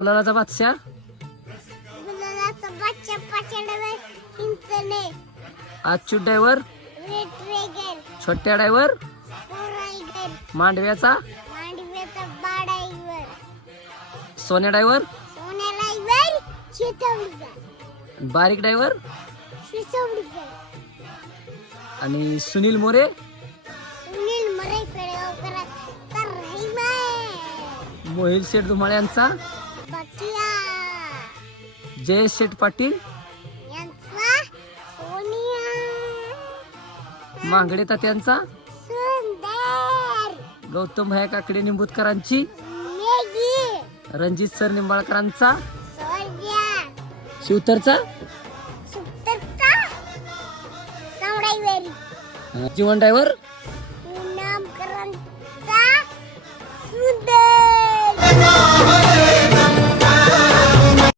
गुलालाचा बादशाह गुलालाचा बादशाह पाचड्यावर Chinchane Achyut driver red dragon छोट्या ड्रायव्हर रायडर मांडव्याचा मांडव्याचा बाडाईवर सोन्या ड्रायव्हर सोन्यालाईवर शेतवडीचा बारीक ड्रायव्हर शिसवडीचा आणि सुनील मोरे सुनील मरे पेडगावकरा तर रहिमा मोहिल शेठ धुमाळ्यांचा बकिया जयेश शेठ पाटील यांचा सोनिया मांगडे तात्यांचा सुंदर गौतम भया काकडे निंबूतकरांची मेगी रणजित सर निंबाळकरांचा सोर्या शिवतरचा सुप्तरचा सावडाईवरी जीवन ड्रायव्हर